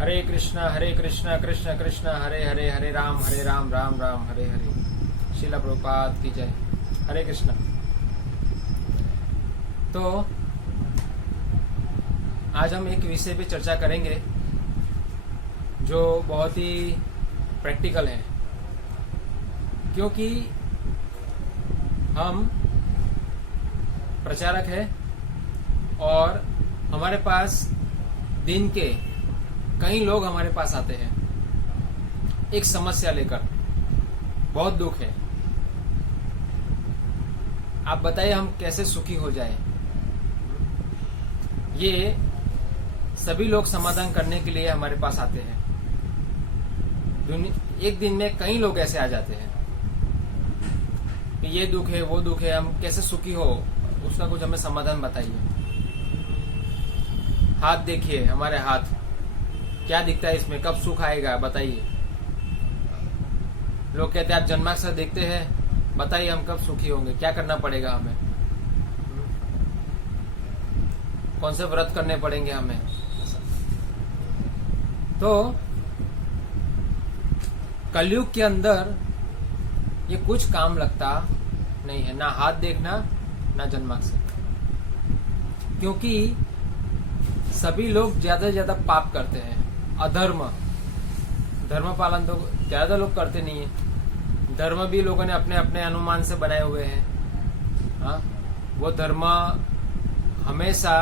हरे कृष्णा कृष्ण कृष्ण हरे हरे, हरे राम राम राम हरे हरे। श्रील प्रभुपाद की जय। हरे कृष्णा। तो आज हम एक विषय पे चर्चा करेंगे जो बहुत ही प्रैक्टिकल है, क्योंकि हम प्रचारक हैं और हमारे पास दिन के कई लोग हमारे पास आते हैं एक समस्या लेकर। बहुत दुख है, आप बताइए हम कैसे सुखी हो जाएं। ये सभी लोग समाधान करने के लिए हमारे पास आते हैं। एक दिन में कई लोग ऐसे आ जाते हैं कि ये दुख है वो दुख है, हम कैसे सुखी हो, उसका कुछ हमें समाधान बताइए। हाथ देखिए, हमारे हाथ क्या दिखता है इसमें, कब सुख आएगा बताइए। लोग कहते हैं आप जन्माक्षर देखते हैं, बताइए हम कब सुखी होंगे, क्या करना पड़ेगा हमें, कौन से व्रत करने पड़ेंगे हमें। तो कलयुग के अंदर ये कुछ काम लगता नहीं है, ना हाथ देखना ना जन्माक्षर, क्योंकि सभी लोग ज्यादा से ज्यादा पाप करते हैं। अधर्म, धर्म पालन तो ज्यादा लोग करते नहीं है। धर्म भी लोगों ने अपने अपने अनुमान से बनाए हुए हैं। हाँ, वो धर्म हमेशा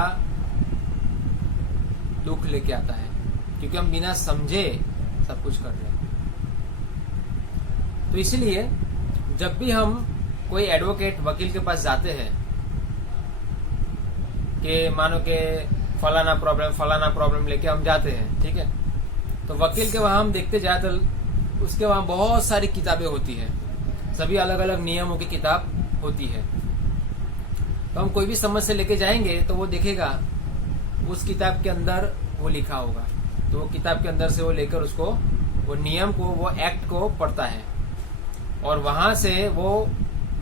दुख लेके आता है, क्योंकि हम बिना समझे सब कुछ कर रहे हैं। तो इसलिए जब भी हम कोई एडवोकेट वकील के पास जाते हैं कि मानो के फलाना प्रॉब्लम लेके हम जाते हैं, ठीक है, तो वकील के वहां हम देखते जाए तो उसके वहां बहुत सारी किताबें होती है, सभी अलग अलग नियमों की किताब होती है। तो हम कोई भी समस्या लेके जाएंगे तो वो देखेगा उस किताब के अंदर वो लिखा होगा, तो वो किताब के अंदर से वो लेकर उसको वो नियम को, वो एक्ट को पढ़ता है, और वहां से वो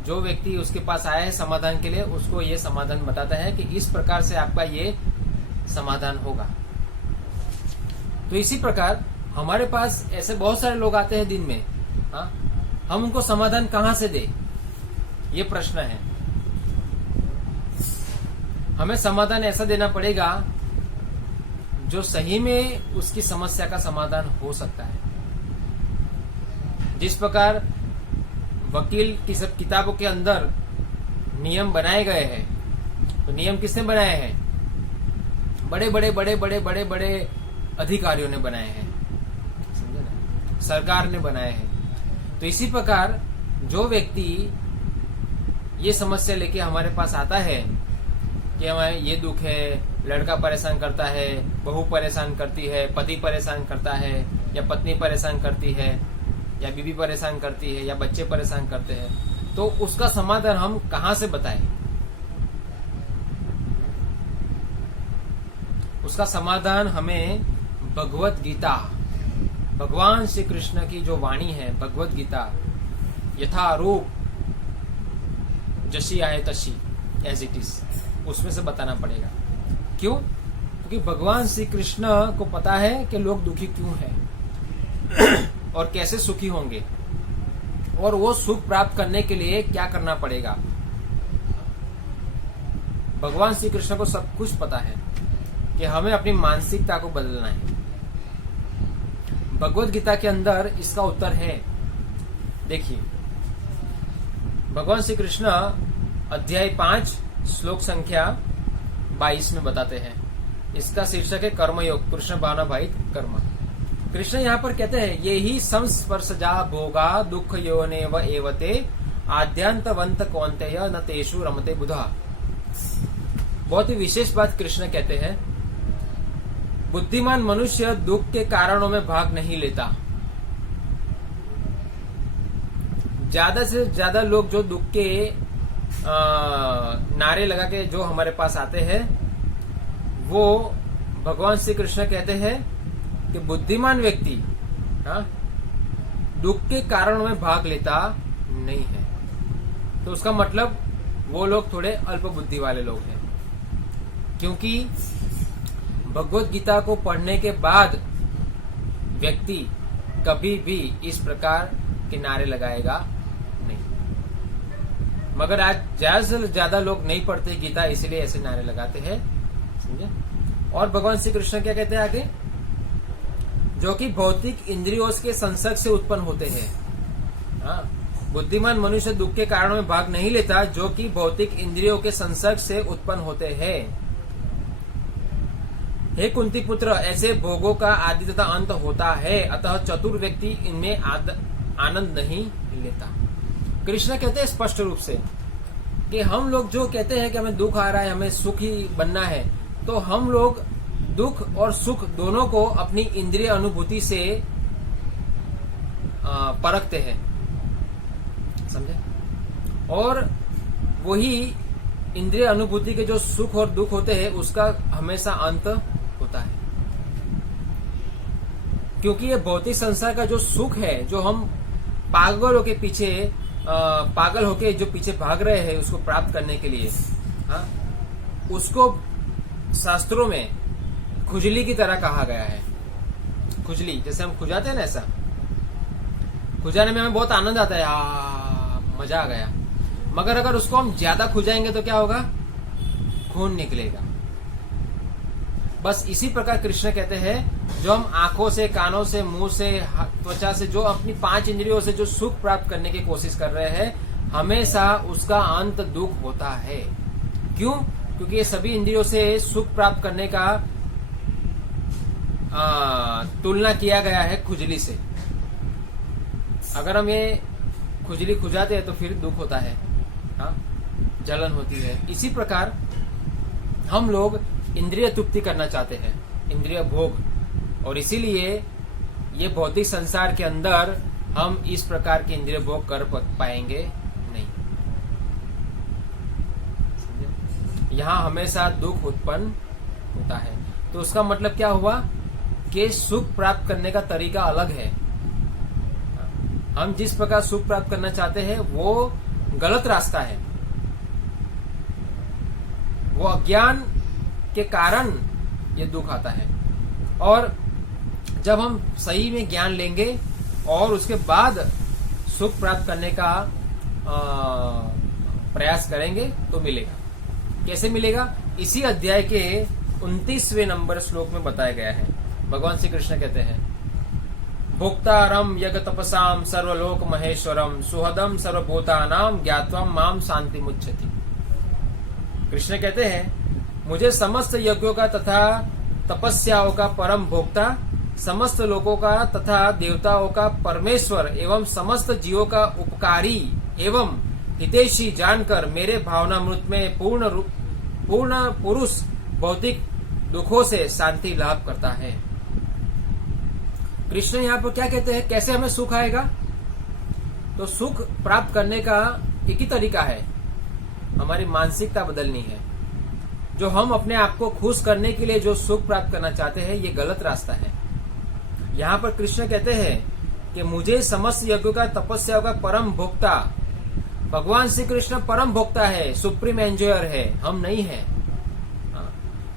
जो व्यक्ति उसके पास आया है समाधान के लिए, उसको ये समाधान बताता है कि इस प्रकार से आपका ये समाधान होगा। तो इसी प्रकार हमारे पास ऐसे बहुत सारे लोग आते हैं दिन में। हाँ, हम उनको समाधान कहां से दे, ये प्रश्न है। हमें समाधान ऐसा देना पड़ेगा जो सही में उसकी समस्या का समाधान हो सकता है। जिस प्रकार वकील की सब किताबों के अंदर नियम बनाए गए हैं, तो नियम किसने बनाए हैं? बड़े अधिकारियों ने बनाए हैं, समझे ना, सरकार ने बनाए हैं। तो इसी प्रकार जो व्यक्ति ये समस्या लेके हमारे पास आता है कि हमें ये दुख है, लड़का परेशान करता है, बहू परेशान करती है, पति परेशान करता है, या पत्नी परेशान करती है, या बीवी परेशान करती है, या बच्चे परेशान करते हैं, तो उसका समाधान हम कहां से बताएं? उसका समाधान हमें भगवत गीता, भगवान श्री कृष्ण की जो वाणी है, भगवत गीता, यथारूप जैसी आए तशी, एज इट इज, उसमें से बताना पड़ेगा। क्यों? क्योंकि भगवान श्री कृष्ण को पता है कि लोग दुखी क्यों हैं और कैसे सुखी होंगे, और वो सुख प्राप्त करने के लिए क्या करना पड़ेगा। भगवान श्री कृष्ण को सब कुछ पता है कि हमें अपनी मानसिकता को बदलना है। भगवत गीता के अंदर इसका उत्तर है। देखिए, भगवान श्री कृष्ण अध्याय 5 श्लोक संख्या 22 में बताते हैं। इसका शीर्षक है कर्मयोग, कृष्ण भावना भाई कर्म। कृष्ण यहाँ पर कहते हैं, ये ही संस्पर्शजा भोगा दुख योने व एवते आद्यांतवंत कौन्तेय न तेषु रमते बुधा। बहुत ही विशेष बात कृष्ण कहते हैं, बुद्धिमान मनुष्य दुख के कारणों में भाग नहीं लेता। ज्यादा से ज्यादा लोग जो दुख के नारे लगा के जो हमारे पास आते हैं, वो भगवान श्री कृष्ण कहते हैं कि बुद्धिमान व्यक्ति दुख के कारणों में भाग लेता नहीं है। तो उसका मतलब वो लोग थोड़े अल्प बुद्धि वाले लोग हैं, क्योंकि भगवत गीता को पढ़ने के बाद व्यक्ति कभी भी इस प्रकार के नारे लगाएगा नहीं। मगर आज ज्यादा से ज्यादा लोग नहीं पढ़ते गीता, इसीलिए ऐसे नारे लगाते हैं, समझे। और भगवान श्री कृष्ण क्या कहते हैं आगे, जो कि भौतिक इंद्रियों के संसर्ग से उत्पन्न होते हैं। हाँ, बुद्धिमान मनुष्य दुख के कारणों में भाग नहीं लेता जो कि भौतिक इंद्रियों के संसर्ग से उत्पन्न होते हैं। हे कुंती पुत्र, ऐसे भोगों का आदि तथा अंत होता है, अतः चतुर व्यक्ति इनमें आनंद नहीं लेता। कृष्ण कहते हैं स्पष्ट रूप से कि हम लोग जो कहते हैं कि हमें दुख आ रहा है, हमें सुख ही बनना है, तो हम लोग दुख और सुख दोनों को अपनी इंद्रिय अनुभूति से परखते हैं, समझे। और वही इंद्रिय अनुभूति के जो सुख और दुख होते हैं उसका हमेशा अंत होता है, क्योंकि ये भौतिक संसार का जो सुख है, जो हम पागलों के पीछे पागल होके जो पीछे भाग रहे हैं उसको प्राप्त करने के लिए, हाँ, उसको शास्त्रों में खुजली की तरह कहा गया है। खुजली, जैसे हम खुजाते हैं ना, ऐसा खुजाने में हमें बहुत आनंद आता है, मजा आ गया। मगर अगर उसको हम ज्यादा खुजाएंगे तो क्या होगा, खून निकलेगा। बस इसी प्रकार कृष्ण कहते हैं, जो हम आंखों से, कानों से, मुंह से, त्वचा से, जो अपनी 5 इंद्रियों से जो सुख प्राप्त करने की कोशिश कर रहे हैं, हमेशा उसका अंत दुख होता है। क्यों? क्योंकि ये सभी इंद्रियों से सुख प्राप्त करने का तुलना किया गया है खुजली से। अगर हम ये खुजली खुजाते हैं तो फिर दुख होता है, हाँ, जलन होती है। इसी प्रकार हम लोग इंद्रिय तृप्ति करना चाहते हैं, इंद्रिय भोग, और इसीलिए ये भौतिक संसार के अंदर हम इस प्रकार के इंद्रिय भोग कर पाएंगे नहीं। यहाँ हमेशा दुख उत्पन्न होता है। तो उसका मतलब क्या हुआ कि सुख प्राप्त करने का तरीका अलग है। हम जिस प्रकार सुख प्राप्त करना चाहते हैं वो गलत रास्ता है, वो अज्ञान के कारण ये दुख आता है। और जब हम सही में ज्ञान लेंगे और उसके बाद सुख प्राप्त करने का प्रयास करेंगे तो मिलेगा। कैसे मिलेगा? इसी अध्याय के 29वें नंबर श्लोक में बताया गया है। भगवान श्री कृष्ण कहते हैं, भोक्तारम यज्ञ तपसाम सर्वलोक महेश्वरम सुहदम सर्वभूतानाम ज्ञात्वम माम शांति मुच्छति। कृष्ण कहते हैं, मुझे समस्त यज्ञों का तथा तपस्याओं का परम भोक्ता, समस्त लोगों का तथा देवताओं का परमेश्वर एवं समस्त जीवों का उपकारी एवं हितैषी जानकर मेरे भावनामृत में पूर्ण पुरुष भौतिक दुखों से शांति लाभ करता है। कृष्ण यहाँ पर क्या कहते हैं, कैसे हमें सुख आएगा? तो सुख प्राप्त करने का एक ही तरीका है, हमारी मानसिकता बदलनी है। जो हम अपने आप को खुश करने के लिए जो सुख प्राप्त करना चाहते हैं, ये गलत रास्ता है। यहाँ पर कृष्ण कहते हैं कि मुझे समस्त यज्ञों का तपस्या का परम भोक्ता, भगवान श्री कृष्ण परम भोक्ता है, सुप्रीम एंजॉयर है, हम नहीं है।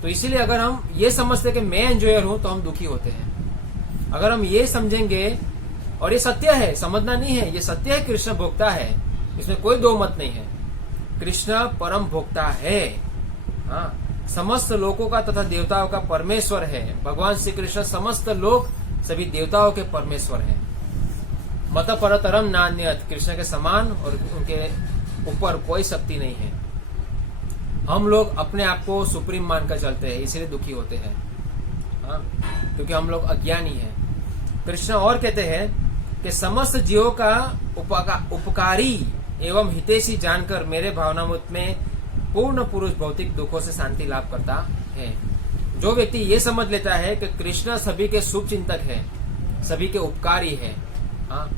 तो इसीलिए अगर हम ये समझते कि मैं एंजॉयर हूं तो हम दुखी होते हैं। अगर हम ये समझेंगे, और ये सत्य है, समझना नहीं है, ये सत्य है, कृष्ण भोक्ता है, इसमें कोई दो मत नहीं है। कृष्ण परम भोक्ता है, हाँ, समस्त लोगों का तथा देवताओं का परमेश्वर है। भगवान श्री कृष्ण समस्त लोग सभी देवताओं के परमेश्वर है। मत परतरम नान्यत, कृष्ण के समान और उनके ऊपर कोई शक्ति नहीं है। हम लोग अपने आप को सुप्रीम मानकर चलते हैं, इसलिए दुखी होते हैं, हाँ, क्योंकि हम लोग अज्ञानी हैं। कृष्ण और कहते हैं कि समस्त जीवों का उपकारी एवं हितैषी जानकर मेरे भावनामृत में पूर्ण पुरुष भौतिक दुखों से शांति लाभ करता है। जो व्यक्ति ये समझ लेता है कि कृष्ण सभी के शुभ चिंतक है, सभी के उपकारी है, हाँ,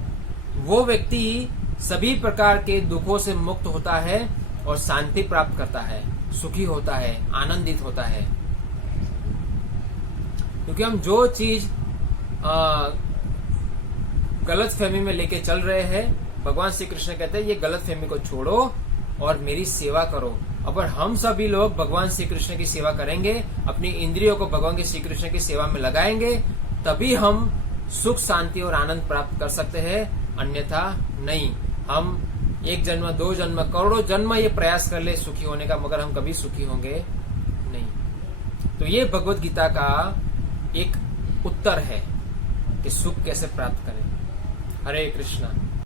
वो व्यक्ति सभी प्रकार के दुखों से मुक्त होता है और शांति प्राप्त करता है, सुखी होता है, आनंदित होता है। क्योंकि हम जो चीज गलत फहमी में लेके चल रहे हैं, भगवान श्री कृष्ण कहते हैं ये गलत फहमी को छोड़ो और मेरी सेवा करो। अगर हम सभी लोग भगवान श्री कृष्ण की सेवा करेंगे, अपनी इंद्रियों को भगवान के श्री कृष्ण की सेवा में लगाएंगे, तभी हम सुख शांति और आनंद प्राप्त कर सकते हैं, अन्यथा नहीं। हम 1 जन्म 2 जन्म करोड़ों जन्म ये प्रयास कर ले सुखी होने का, मगर हम कभी सुखी होंगे नहीं। तो ये भगवत गीता का एक उत्तर है कि सुख कैसे प्राप्त करें। हरे कृष्णा।